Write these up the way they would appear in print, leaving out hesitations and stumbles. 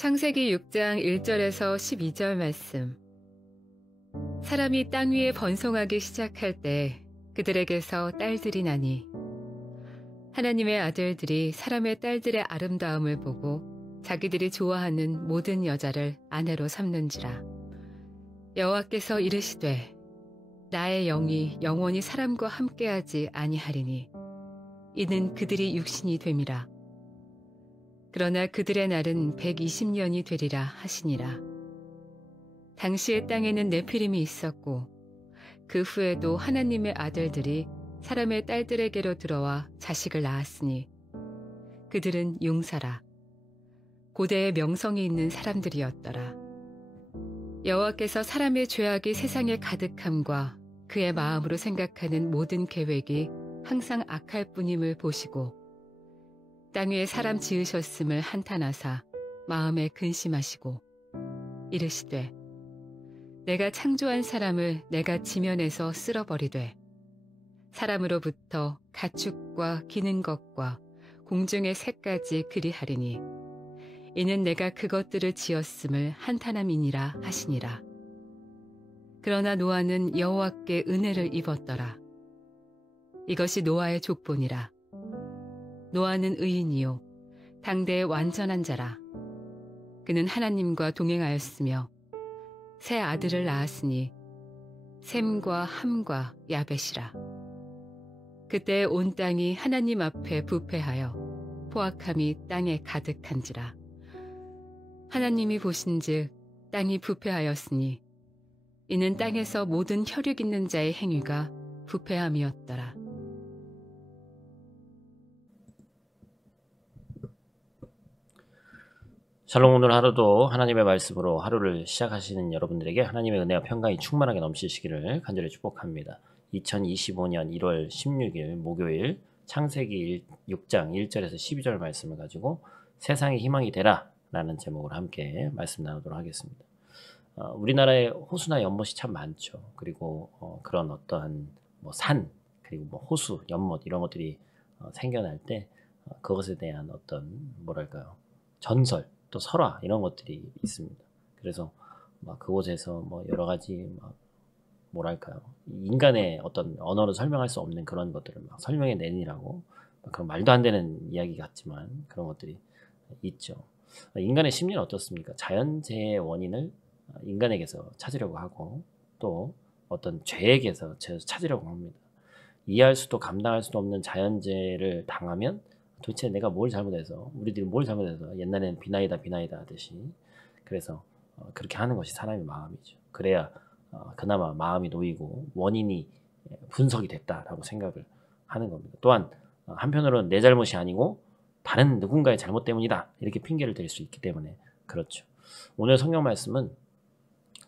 창세기 6장 1절에서 12절 말씀. 사람이 땅 위에 번성하기 시작할 때 그들에게서 딸들이 나니 하나님의 아들들이 사람의 딸들의 아름다움을 보고 자기들이 좋아하는 모든 여자를 아내로 삼는지라. 여호와께서 이르시되 나의 영이 영원히 사람과 함께하지 아니하리니 이는 그들이 육신이 됨이라. 그러나 그들의 날은 120년이 되리라 하시니라. 당시의 땅에는 네피림이 있었고 그 후에도 하나님의 아들들이 사람의 딸들에게로 들어와 자식을 낳았으니 그들은 용사라. 고대에 명성이 있는 사람들이었더라. 여호와께서 사람의 죄악이 세상에 가득함과 그의 마음으로 생각하는 모든 계획이 항상 악할 뿐임을 보시고 땅 위에 사람 지으셨음을 한탄하사 마음에 근심하시고 이르시되 내가 창조한 사람을 내가 지면에서 쓸어버리되 사람으로부터 가축과 기는 것과 공중의 새까지 그리하리니 이는 내가 그것들을 지었음을 한탄함이니라 하시니라. 그러나 노아는 여호와께 은혜를 입었더라. 이것이 노아의 족본이라. 노아는 의인이요 당대의 완전한 자라. 그는 하나님과 동행하였으며 세 아들을 낳았으니 셈과 함과 야벳이라. 그때 온 땅이 하나님 앞에 부패하여 포악함이 땅에 가득한지라. 하나님이 보신즉 땅이 부패하였으니 이는 땅에서 모든 혈육 있는 자의 행위가 부패함이었더라. 샬롬. 오늘 하루도 하나님의 말씀으로 하루를 시작하시는 여러분들에게 하나님의 은혜와 평강이 충만하게 넘치시기를 간절히 축복합니다. 2025년 1월 16일 목요일 창세기 6장 1절에서 12절 말씀을 가지고 세상의 희망이 되라 라는 제목으로 함께 말씀 나누도록 하겠습니다. 우리나라에 호수나 연못이 참 많죠. 그리고 그런 어떠한 산, 그리고 호수, 연못 이런 것들이 생겨날 때 그것에 대한 어떤 뭐랄까요, 전설, 또 설화 이런 것들이 있습니다. 그래서 그곳에서 여러 가지 뭐랄까요, 인간의 어떤 언어로 설명할 수 없는 그런 것들을 설명해 내니라고 그런 말도 안 되는 이야기 같지만 그런 것들이 있죠. 인간의 심리는 어떻습니까? 자연재해의 원인을 인간에게서 찾으려고 하고 또 어떤 죄에게서 찾으려고 합니다. 이해할 수도 감당할 수도 없는 자연재해를 당하면 도대체 내가 뭘 잘못해서, 우리들이 뭘 잘못해서, 옛날에는 비나이다 하듯이, 그래서 그렇게 하는 것이 사람의 마음이죠. 그래야 그나마 마음이 놓이고 원인이 분석이 됐다라고 생각을 하는 겁니다. 또한 한편으로는 내 잘못이 아니고 다른 누군가의 잘못 때문이다 이렇게 핑계를 댈 수 있기 때문에 그렇죠. 오늘 성경 말씀은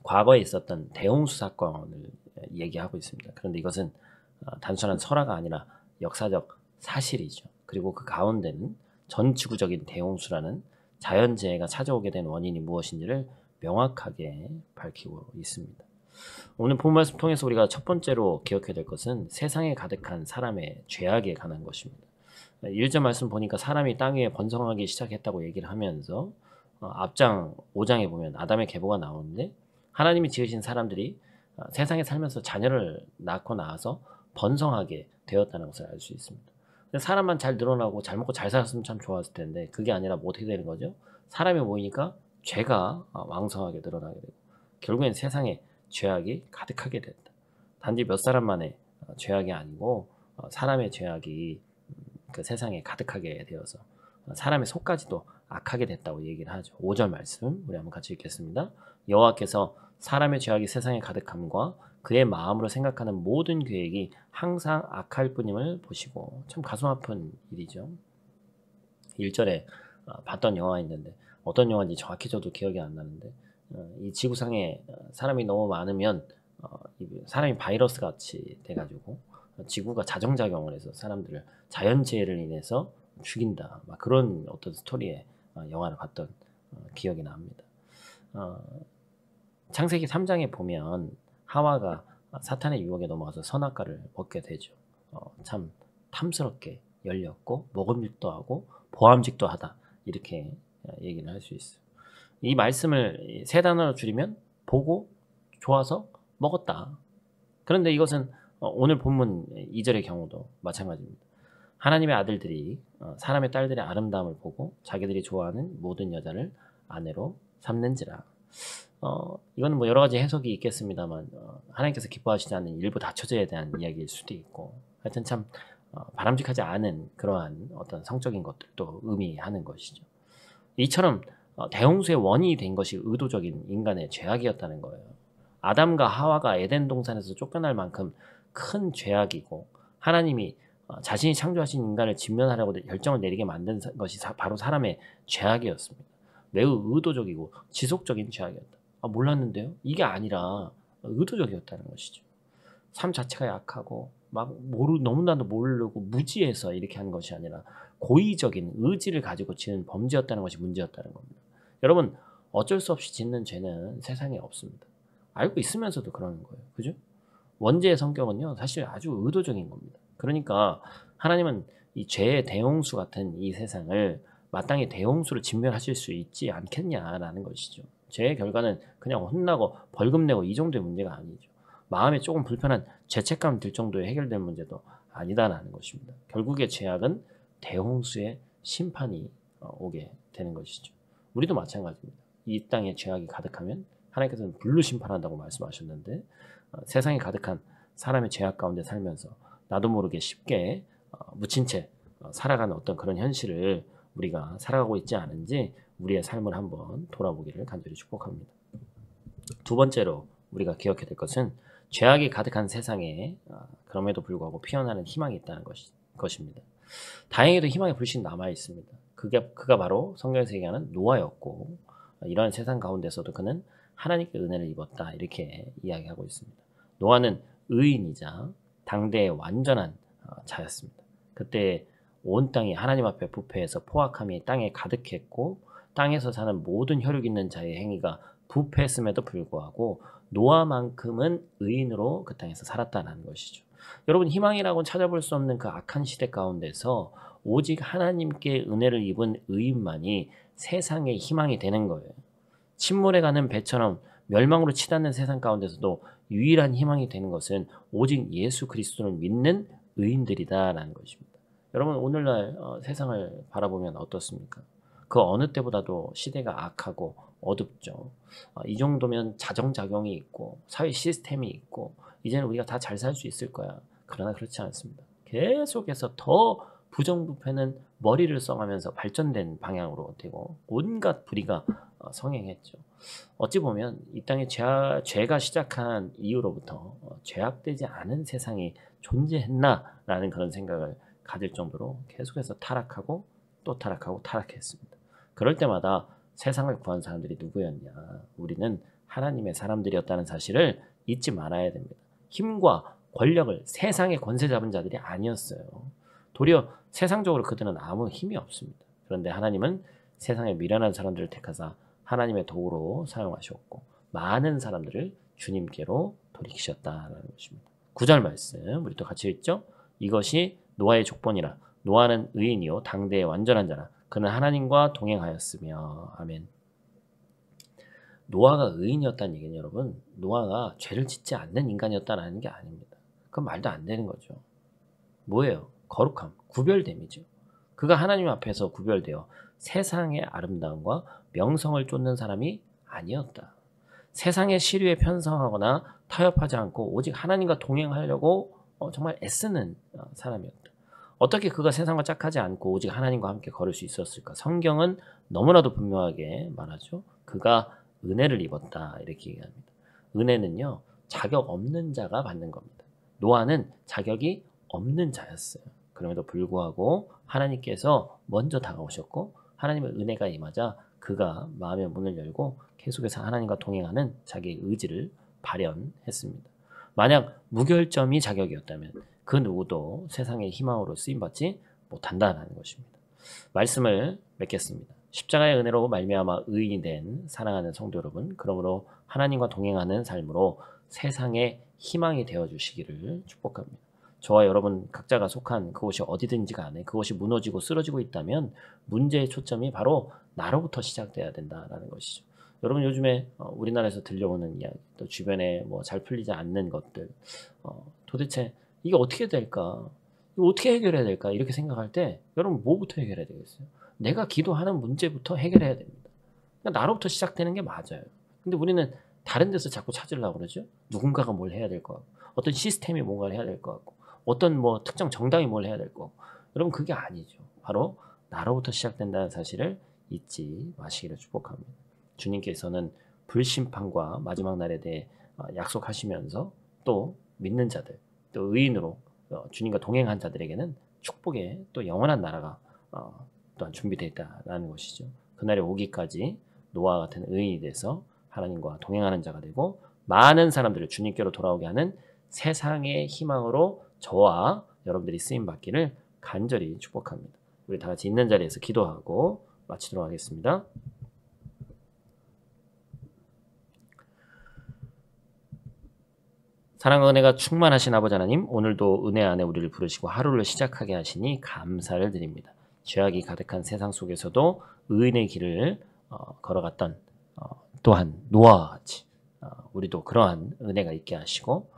과거에 있었던 대홍수 사건을 얘기하고 있습니다. 그런데 이것은 단순한 설화가 아니라 역사적 사실이죠. 그리고 그 가운데는 전 지구적인 대홍수라는 자연재해가 찾아오게 된 원인이 무엇인지를 명확하게 밝히고 있습니다. 오늘 본 말씀 통해서 우리가 첫 번째로 기억해야 될 것은 세상에 가득한 사람의 죄악에 관한 것입니다. 1절 말씀 보니까 사람이 땅 위에 번성하기 시작했다고 얘기를 하면서 앞장 5장에 보면 아담의 계보가 나오는데 하나님이 지으신 사람들이 세상에 살면서 자녀를 낳고 나서 번성하게 되었다는 것을 알 수 있습니다. 사람만 잘 늘어나고 잘 먹고 잘 살았으면 참 좋았을 텐데 그게 아니라 어떻게 되는 거죠? 사람이 모이니까 죄가 왕성하게 늘어나게 되고 결국엔 세상에 죄악이 가득하게 됐다. 단지 몇 사람만의 죄악이 아니고 사람의 죄악이 그 세상에 가득하게 되어서 사람의 속까지도 악하게 됐다고 얘기를 하죠. 5절 말씀 우리 한번 같이 읽겠습니다. 여호와께서 사람의 죄악이 세상에 가득함과 그의 마음으로 생각하는 모든 계획이 항상 악할 뿐임을 보시고. 참 가슴 아픈 일이죠. 1절에 봤던 영화가 있는데 어떤 영화인지 정확히 저도 기억이 안 나는데 이 지구상에 사람이 너무 많으면 사람이 바이러스 같이 돼가지고 지구가 자정작용을 해서 사람들을 자연재해를 인해서 죽인다. 그런 어떤 스토리의 영화를 봤던 기억이 납니다. 창세기 3장에 보면 하와가 사탄의 유혹에 넘어가서 선악과를 먹게 되죠. 참 탐스럽게 열렸고 먹음직도 하고 보암직도 하다 이렇게 얘기를 할 수 있어요. 이 말씀을 세 단어로 줄이면 보고 좋아서 먹었다. 그런데 이것은 오늘 본문 2절의 경우도 마찬가지입니다. 하나님의 아들들이 사람의 딸들의 아름다움을 보고 자기들이 좋아하는 모든 여자를 아내로 삼는지라. 이거는 뭐 여러 가지 해석이 있겠습니다만 하나님께서 기뻐하시지 않는 일부 다처제에 대한 이야기일 수도 있고, 하여튼 참 바람직하지 않은 그러한 어떤 성적인 것들도 의미하는 것이죠. 이처럼 대홍수의 원인이 된 것이 의도적인 인간의 죄악이었다는 거예요. 아담과 하와가 에덴 동산에서 쫓겨날 만큼 큰 죄악이고, 하나님이 자신이 창조하신 인간을 진멸하려고 결정을 내리게 만든 것이 바로 사람의 죄악이었습니다. 매우 의도적이고 지속적인 죄악이었다. 몰랐는데요? 이게 아니라 의도적이었다는 것이죠. 삶 자체가 약하고 막 너무나도 모르고 무지해서 이렇게 하는 것이 아니라 고의적인 의지를 가지고 지은 범죄였다는 것이 문제였다는 겁니다. 여러분, 어쩔 수 없이 짓는 죄는 세상에 없습니다. 알고 있으면서도 그러는 거예요. 그죠? 원죄의 성격은요, 사실 아주 의도적인 겁니다. 그러니까 하나님은 이 죄의 대홍수 같은 이 세상을 마땅히 대홍수로 진멸하실 수 있지 않겠냐라는 것이죠. 죄의 결과는 그냥 혼나고 벌금 내고 이 정도의 문제가 아니죠. 마음에 조금 불편한 죄책감 들 정도의 해결될 문제도 아니다라는 것입니다. 결국의 죄악은 대홍수의 심판이 오게 되는 것이죠. 우리도 마찬가지입니다. 이 땅에 죄악이 가득하면 하나님께서는 불로 심판한다고 말씀하셨는데, 세상에 가득한 사람의 죄악 가운데 살면서 나도 모르게 쉽게 묻힌 채 살아가는 어떤 그런 현실을 우리가 살아가고 있지 않은지 우리의 삶을 한번 돌아보기를 간절히 축복합니다. 두 번째로 우리가 기억해야 될 것은 죄악이 가득한 세상에 그럼에도 불구하고 피어나는 희망이 있다는 것입니다. 다행히도 희망의 불씨는 남아 있습니다. 그가 바로 성경에서 얘기하는 노아였고, 이러한 세상 가운데서도 그는 하나님께 은혜를 입었다, 이렇게 이야기하고 있습니다. 노아는 의인이자 당대의 완전한 자였습니다. 그때 온 땅이 하나님 앞에 부패해서 포악함이 땅에 가득했고, 땅에서 사는 모든 혈육 있는 자의 행위가 부패했음에도 불구하고 노아만큼은 의인으로 그 땅에서 살았다는 것이죠. 여러분, 희망이라고는 찾아볼 수 없는 그 악한 시대 가운데서 오직 하나님께 은혜를 입은 의인만이 세상의 희망이 되는 거예요. 침몰해 가는 배처럼 멸망으로 치닫는 세상 가운데서도 유일한 희망이 되는 것은 오직 예수 그리스도를 믿는 의인들이다라는 것입니다. 여러분, 오늘날 세상을 바라보면 어떻습니까? 그 어느 때보다도 시대가 악하고 어둡죠. 이 정도면 자정작용이 있고 사회 시스템이 있고 이제는 우리가 다 잘 살 수 있을 거야. 그러나 그렇지 않습니다. 계속해서 더 부정부패는 머리를 써가면서 발전된 방향으로 되고 온갖 불의가 성행했죠. 어찌 보면 이 땅에 죄가 시작한 이후로부터 죄악되지 않은 세상이 존재했나라는 그런 생각을 가질 정도로 계속해서 타락하고 또 타락하고 타락했습니다. 그럴 때마다 세상을 구한 사람들이 누구였냐? 우리는 하나님의 사람들이었다는 사실을 잊지 말아야 됩니다. 힘과 권력을 세상의 권세 잡은 자들이 아니었어요. 도리어 세상적으로 그들은 아무 힘이 없습니다. 그런데 하나님은 세상의 미련한 사람들을 택하사 하나님의 도구로 사용하셨고 많은 사람들을 주님께로 돌이키셨다는 것입니다. 9절 말씀 우리 또 같이 읽죠. 이것이 노아의 족본이라. 노아는 의인이요 당대의 완전한 자라. 그는 하나님과 동행하였으며. 아멘. 노아가 의인이었다는 얘기는 여러분, 노아가 죄를 짓지 않는 인간이었다는 게 아닙니다. 그건 말도 안 되는 거죠. 뭐예요? 거룩함, 구별됨이죠. 그가 하나님 앞에서 구별되어 세상의 아름다움과 명성을 쫓는 사람이 아니었다. 세상의 시류에 편성하거나 타협하지 않고 오직 하나님과 동행하려고 정말 애쓰는 사람이었다. 어떻게 그가 세상과 짝하지 않고 오직 하나님과 함께 걸을 수 있었을까? 성경은 너무나도 분명하게 말하죠. 그가 은혜를 입었다, 이렇게 얘기합니다. 은혜는요, 자격 없는 자가 받는 겁니다. 노아는 자격이 없는 자였어요. 그럼에도 불구하고 하나님께서 먼저 다가오셨고 하나님의 은혜가 임하자 그가 마음의 문을 열고 계속해서 하나님과 동행하는 자기의 의지를 발현했습니다. 만약 무결점이 자격이었다면 그 누구도 세상의 희망으로 쓰임받지 못한다는 것입니다. 말씀을 맺겠습니다. 십자가의 은혜로 말미암아 의인이 된 사랑하는 성도 여러분, 그러므로 하나님과 동행하는 삶으로 세상의 희망이 되어주시기를 축복합니다. 저와 여러분 각자가 속한 그곳이 어디든지 간에 그것이 무너지고 쓰러지고 있다면 문제의 초점이 바로 나로부터 시작돼야 된다는 것이죠. 여러분 요즘에 우리나라에서 들려오는 이야기, 또 주변에 뭐 잘 풀리지 않는 것들, 도대체 이게 어떻게 될까? 이거 어떻게 해결해야 될까? 이렇게 생각할 때 여러분 뭐부터 해결해야 되겠어요? 내가 기도하는 문제부터 해결해야 됩니다. 그러니까 나로부터 시작되는 게 맞아요. 근데 우리는 다른 데서 자꾸 찾으려고 그러죠. 누군가가 뭘 해야 될 것 같고, 어떤 시스템이 뭔가를 해야 될 것 같고, 어떤 뭐 특정 정당이 뭘 해야 될 것 같고. 여러분 그게 아니죠. 바로 나로부터 시작된다는 사실을 잊지 마시기를 축복합니다. 주님께서는 불심판과 마지막 날에 대해 약속하시면서 또 믿는 자들, 또 의인으로 주님과 동행한 자들에게는 축복의 또 영원한 나라가 또한 준비되어 있다라는 것이죠. 그날에 오기까지 노아와 같은 의인이 돼서 하나님과 동행하는 자가 되고 많은 사람들을 주님께로 돌아오게 하는 세상의 희망으로 저와 여러분들이 쓰임받기를 간절히 축복합니다. 우리 다 같이 있는 자리에서 기도하고 마치도록 하겠습니다. 사랑과 은혜가 충만하신 아버지 하나님, 오늘도 은혜 안에 우리를 부르시고 하루를 시작하게 하시니 감사를 드립니다. 죄악이 가득한 세상 속에서도 의인의 길을 걸어갔던 또한 노아와 같이 우리도 그러한 은혜가 있게 하시고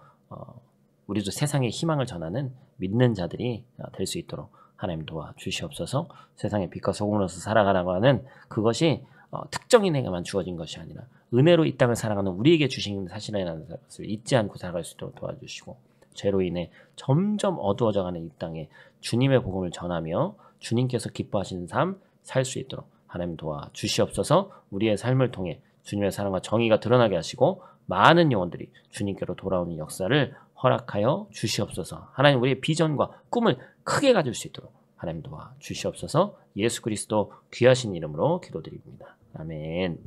우리도 세상의 희망을 전하는 믿는 자들이 될 수 있도록 하나님 도와주시옵소서. 세상의 빛과 소금으로서 살아가라고 하는 그것이 특정인에게만 주어진 것이 아니라 은혜로 이 땅을 살아가는 우리에게 주신 사실이라는 것을 잊지 않고 살아갈 수 있도록 도와주시고, 죄로 인해 점점 어두워져가는 이 땅에 주님의 복음을 전하며 주님께서 기뻐하시는 삶 살 수 있도록 하나님 도와주시옵소서. 우리의 삶을 통해 주님의 사랑과 정의가 드러나게 하시고 많은 영혼들이 주님께로 돌아오는 역사를 허락하여 주시옵소서. 하나님 우리의 비전과 꿈을 크게 가질 수 있도록 하나님 도와주시옵소서. 예수 그리스도 귀하신 이름으로 기도드립니다. 아멘.